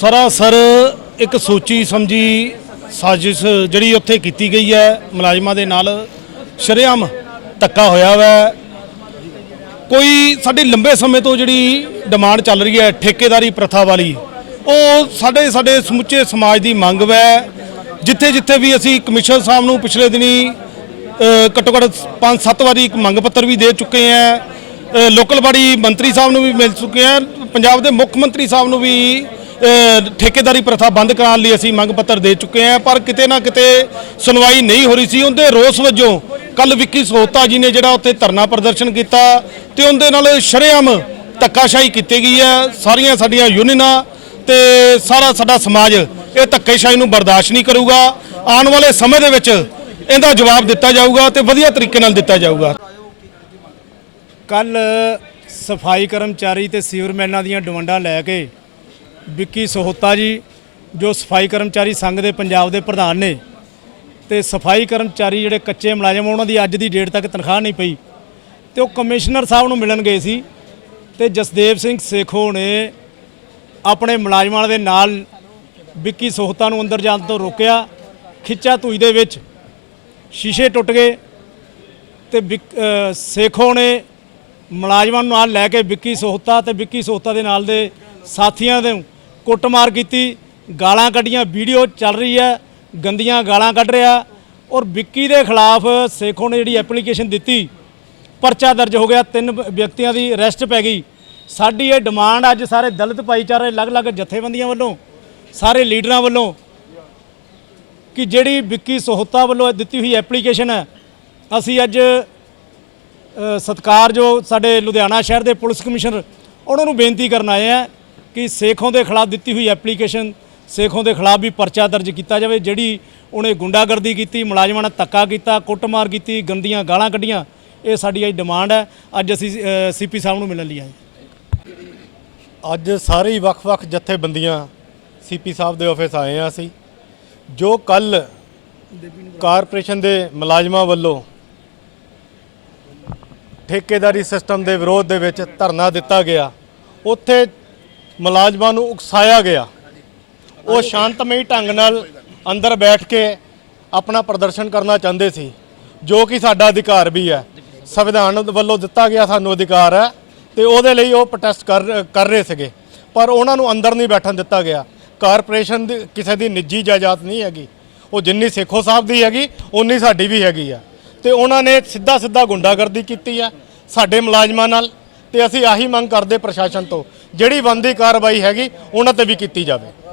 ਸਰਾਸਰ ਇੱਕ ਸੋਚੀ ਸਮਝੀ ਸਾਜ਼ਿਸ਼ ਜਿਹੜੀ ਉੱਥੇ ਕੀਤੀ ਗਈ ਹੈ ਮੁਲਾਜ਼ਮਾਂ ਦੇ ਨਾਲ ਸ਼ਰੇਆਮ ਧੱਕਾ ਹੋਇਆ ਵਾ। ਕੋਈ ਸਾਡੀ ਲੰਬੇ ਸਮੇਂ ਤੋਂ ਜਿਹੜੀ ਡਿਮਾਂਡ ਚੱਲ ਰਹੀ ਹੈ ਠੇਕੇਦਾਰੀ ਪ੍ਰਥਾ ਵਾਲੀ ਉਹ ਸਾਡੇ ਸਾਡੇ ਸਮੁੱਚੇ ਸਮਾਜ ਦੀ ਮੰਗ ਵੈ। ਜਿੱਥੇ ਜਿੱਥੇ ਵੀ ਅਸੀਂ ਕਮਿਸ਼ਨਰ ਸਾਹਿਬ ਨੂੰ ਪਿਛਲੇ ਦਿਨੀ ਘੱਟੋ ਘੱਟ 5-7 ਵਾਰੀ ਇੱਕ ਮੰਗ ਪੱਤਰ ਵੀ ਦੇ ਚੁੱਕੇ ਆ ਅ, ਲੋਕਲ ਬਾੜੀ ਮੰਤਰੀ ਸਾਹਿਬ ਨੂੰ ਵੀ ਮਿਲ ਚੁੱਕੇ ਆ ਪੰਜਾਬ ਦੇ ਮੁੱਖ ਮੰਤਰੀ ਸਾਹਿਬ ਨੂੰ ਵੀ ਠੇਕੇਦਾਰੀ ਪ੍ਰਥਾ ਬੰਦ ਕਰਾਉਣ ਲਈ ਅਸੀਂ ਮੰਗ ਪੱਤਰ ਦੇ ਚੁੱਕੇ ਹਾਂ, ਪਰ ਕਿਤੇ ਨਾ ਕਿਤੇ ਸੁਣਵਾਈ ਨਹੀਂ ਹੋ ਰਹੀ ਸੀ। ਉਹਦੇ ਰੋਸ ਵਜੋਂ ਕੱਲ ਵਿੱਕੀ ਸੋਤਾ ਜੀ ਨੇ ਜਿਹੜਾ ਉੱਥੇ ਧਰਨਾ ਪ੍ਰਦਰਸ਼ਨ ਕੀਤਾ ਤੇ ਉਹਦੇ ਨਾਲ ਸ਼ਰੇਆਮ ਧੱਕਾਸ਼ਾਹੀ ਕੀਤੀ ਗਈ ਹੈ। ਸਾਰੀਆਂ ਸਾਡੀਆਂ ਯੂਨੀਅਨਾਂ ਤੇ ਸਾਰਾ ਸਾਡਾ ਸਮਾਜ ਇਹ ਧੱਕੇਸ਼ਾਹੀ ਨੂੰ ਬਰਦਾਸ਼ਤ ਨਹੀਂ ਕਰੂਗਾ। ਆਉਣ ਵਾਲੇ ਸਮੇਂ ਦੇ ਵਿੱਚ ਇਹਦਾ ਜਵਾਬ ਦਿੱਤਾ ਜਾਊਗਾ ਤੇ ਵਧੀਆ ਤਰੀਕੇ ਨਾਲ ਦਿੱਤਾ ਜਾਊਗਾ। ਕੱਲ ਸਫ਼ਾਈ ਕਰਮਚਾਰੀ ਤੇ ਸੀਵਰਮੈਨਾਂ ਦੀਆਂ ਡਿਮਾਂਡਾਂ ਲੈ ਕੇ ਵਿੱਕੀ ਸੋਹਤਾ ਜੀ, ਜੋ ਸਫ਼ਾਈ ਕਰਮਚਾਰੀ ਸੰਘ ਦੇ ਪੰਜਾਬ ਦੇ ਪ੍ਰਧਾਨ ਨੇ, ਤੇ ਸਫ਼ਾਈ ਕਰਮਚਾਰੀ ਜਿਹੜੇ ਕੱਚੇ ਮੁਲਾਜ਼ਮ ਉਹਨਾਂ ਦੀ ਅੱਜ ਦੀ ਡੇਟ ਤੱਕ ਤਨਖਾਹ ਨਹੀਂ ਪਈ। ਤੇ ਉਹ ਕਮਿਸ਼ਨਰ ਸਾਹਿਬ ਨੂੰ ਮਿਲਣ ਗਏ ਸੀ, ਤੇ ਜਸਦੇਵ ਸਿੰਘ ਸੇਖੋ ਨੇ ਆਪਣੇ ਮੁਲਾਜ਼ਮਾਂ ਦੇ ਨਾਲ ਵਿੱਕੀ ਸੋਹਤਾ ਨੂੰ ਅੰਦਰ ਜਾਣ ਤੋਂ ਰੋਕਿਆ। ਖਿੱਚਾ ਧੂਈ ਦੇ ਵਿੱਚ ਸ਼ੀਸ਼ੇ ਟੁੱਟ ਗਏ ਤੇ ਵਿਕ- ਸੇਖੋ ਨੇ ਮੁਲਾਜ਼ਮਾਂ ਨੂੰ ਨਾਲ ਲੈ ਕੇ ਵਿੱਕੀ ਸੋਹਤਾ ਤੇ ਵਿੱਕੀ ਸੋਹਤਾ ਦੇ ਨਾਲ ਦੇ ਸਾਥੀਆਂ ਦੇ ਕੁੱਟਮਾਰ ਕੀਤੀ ਗਾਲਾਂ ਕੱਢੀਆਂ ਵੀਡੀਓ ਚੱਲ ਰਹੀ ਹੈ ਗੰਦੀਆਂ ਗਾਲਾਂ ਕੱਢ ਰਿਹਾ ਔਰ ਵਿੱਕੀ ਦੇ ਖਿਲਾਫ ਸੇਖੋ ਨੇ ਜਿਹੜੀ ਐਪਲੀਕੇਸ਼ਨ ਦਿੱਤੀ ਪਰਚਾ ਦਰਜ ਹੋ ਗਿਆ ਤਿੰਨ ਵਿਅਕਤੀਆਂ ਦੀ ਅਰੈਸਟ ਪੈ ਗਈ। ਸਾਡੀ ਇਹ ਡਿਮਾਂਡ ਅੱਜ ਸਾਰੇ ਦਲਿਤ ਭਾਈਚਾਰੇ ਅਲੱਗ-ਅਲੱਗ ਜਥੇਬੰਦੀਆਂ ਵੱਲੋਂ ਸਾਰੇ ਲੀਡਰਾਂ ਵੱਲੋਂ ਕਿ ਜਿਹੜੀ ਵਿੱਕੀ ਸੋਹਤਾ ਵੱਲੋਂ ਦਿੱਤੀ ਹੋਈ ਐਪਲੀਕੇਸ਼ਨ ਹੈ ਅਸੀਂ ਅੱਜ ਅ, ਜੋ ਸਾਡੇ ਲੁਧਿਆਣਾ ਸ਼ਹਿਰ ਦੇ ਪੁਲਿਸ ਕਮਿਸ਼ਨਰ ਉਹਨਾਂ ਨੂੰ ਬੇਨਤੀ ਕਰਨ ਆਏ ਆ ਕਿ ਸੇਖੋਂ ਦੇ ਖਿਲਾਫ ਦਿੱਤੀ ਹੋਈ ਐਪਲੀਕੇਸ਼ਨ ਸੇਖੋਂ ਦੇ ਖਿਲਾਫ ਵੀ ਪਰਚਾ ਦਰਜ ਕੀਤਾ ਜਾਵੇ, ਜਿਹੜੀ ਉਹਨੇ ਗੁੰਡਾਗਰਦੀ ਕੀਤੀ, ਮੁਲਾਜ਼ਮਾਂ ਨਾਲ ਧੱਕਾ ਕੀਤਾ, ਕੁੱਟਮਾਰ ਕੀਤੀ, ਗੰਦੀਆਂ ਗਾਲਾਂ ਕੱਢੀਆਂ, ਇਹ ਸਾਡੀ ਅੱਜ ਡਿਮਾਂਡ ਹੈ। ਅੱਜ ਅਸੀਂ ਸੀਪੀ ਸਾਹਿਬ ਨੂੰ ਮਿਲਣ ਲਈ ਆਏ ਅੱਜ ਸਾਰੇ ਹੀ ਵੱਖ-ਵੱਖ ਜਥੇਬੰਦੀਆਂ ਸੀਪੀ ਸਾਹਿਬ ਦੇ ਆਫਿਸ ਆਏ ਆ ਅਸੀਂ। ਜੋ ਕੱਲ ਕਾਰਪੋਰੇਸ਼ਨ ਦੇ ਮੁਲਾਜ਼ਮਾਂ ਵੱਲੋਂ ਠੇਕੇਦਾਰੀ ਸਿਸਟਮ ਦੇ ਵਿਰੋਧ ਦੇ ਵਿੱਚ ਧਰਨਾ ਦਿੱਤਾ ਗਿਆ, ਉੱਥੇ ਮੁਲਾਜ਼ਮਾਂ ਨੂੰ ਉਕਸਾਇਆ ਗਿਆ। ਉਹ ਸ਼ਾਂਤਮਈ ਢੰਗ ਨਾਲ ਅੰਦਰ ਬੈਠ ਕੇ ਆਪਣਾ ਪ੍ਰਦਰਸ਼ਨ ਕਰਨਾ ਚਾਹੁੰਦੇ ਸੀ, ਜੋ ਕਿ ਸਾਡਾ ਅਧਿਕਾਰ ਵੀ ਹੈ। ਸੰਵਿਧਾਨ ਵੱਲੋਂ ਦਿੱਤਾ ਗਿਆ ਸਾਨੂੰ ਅਧਿਕਾਰ ਹੈ ਤੇ ਉਹਦੇ ਲਈ ਉਹ ਪ੍ਰੋਟੈਸਟ ਕਰ ਕਰ ਰਹੇ ਸੀਗੇ। ਪਰ ਉਹਨਾਂ ਨੂੰ ਅੰਦਰ ਨਹੀਂ ਬੈਠਣ ਦਿੱਤਾ ਗਿਆ। ਕਾਰਪੋਰੇਸ਼ਨ ਦੀ, ਕਿਸੇ ਦੀ ਨਿੱਜੀ ਜਾਇਦਾਦ ਨਹੀਂ ਹੈਗੀ। ਉਹ ਜਿੰਨੀ ਸੇਖੋ ਸਾਹਿਬ ਦੀ ਹੈਗੀ ਉਨੀ ਸਾਡੀ ਵੀ ਹੈਗੀ ਆ। ਤੇ ਉਹਨਾਂ ਨੇ ਸਿੱਧਾ ਸਿੱਧਾ ਗੁੰਡਾਗਰਦੀ ਕੀਤੀ ਆ, ਸਾਡੇ ਮੁਲਾਜ਼ਮਾਂ ਨਾਲ। ਤੇ ਅਸੀਂ ਆਹੀ ਮੰਗ ਕਰਦੇ ਪ੍ਰਸ਼ਾਸਨ ਤੋਂ, ਜਿਹੜੀ ਬੰਦੀ ਕਾਰਵਾਈ ਹੈਗੀ, ਉਹਨਾਂ ਤੇ ਵੀ ਕੀਤੀ ਜਾਵੇ।